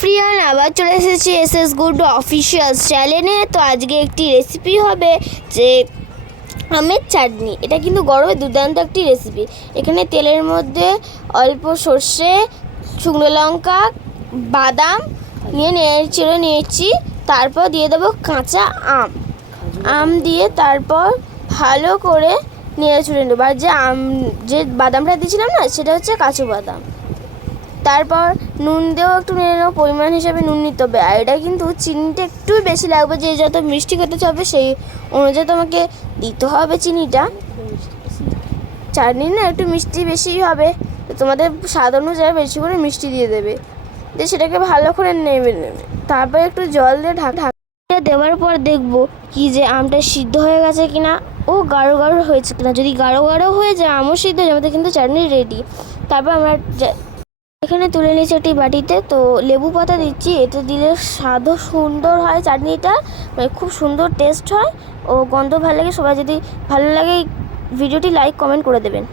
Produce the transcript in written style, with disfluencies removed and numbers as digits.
ফ্রিয়ান আবার চলে এসেছি এসএস গুড্ডু অফিসিয়াল চ্যানেলে। তো আজকে একটি রেসিপি হবে যে আমের চাটনি। এটা কিন্তু গরমে দুর্দান্ত একটি রেসিপি। এখানে তেলের মধ্যে অল্প সর্ষে, শুকনো লঙ্কা, বাদাম নেড়ে নিয়েছি। তারপর দিয়ে দেবো কাঁচা আম দিয়ে তারপর ভালো করে নেড়ে নেবো। আর যে বাদামটা দিয়েছিলাম না, সেটা হচ্ছে কাঁচা বাদাম। তারপর নুন দিয়েও একটু নেড়ে নেবো, পরিমাণ হিসাবে নুন নিতে হবে। আর এটা কিন্তু চিনিটা একটু বেশি লাগবে, যে যত মিষ্টি খেতে চাবে সেই অনুযায়ী তোমাকে দিতে হবে চিনিটা। চাটনি না একটু মিষ্টি বেশি হবে, তো তোমাদের স্বাদ অনুযায়ী বেশি করে মিষ্টি দিয়ে দেবে। দিয়ে সেটাকে ভালো করে নেবে। তারপর একটু জল দিয়ে ঢাকা দেওয়ার পর দেখবো কি যে আমটা সিদ্ধ হয়ে গেছে কিনা, ও গাঢ় গাঢ় হয়েছে কিনা। যদি গাঢ় গাঢ় হয়ে যায়, আমও সিদ্ধ হয়ে যাবে, কিন্তু চাটনি রেডি। তারপর আমরা এখানে তুলে নিয়েছি একটি বাটিতে। তো লেবু পাতা দিচ্ছি, এটা দিলে স্বাদও সুন্দর হয় চাটনিটা, মানে খুব সুন্দর টেস্ট হয় ও গন্ধ ভালো লাগে। সবাই যদি ভালো লাগে ভিডিওটি লাইক কমেন্ট করে দেবেন।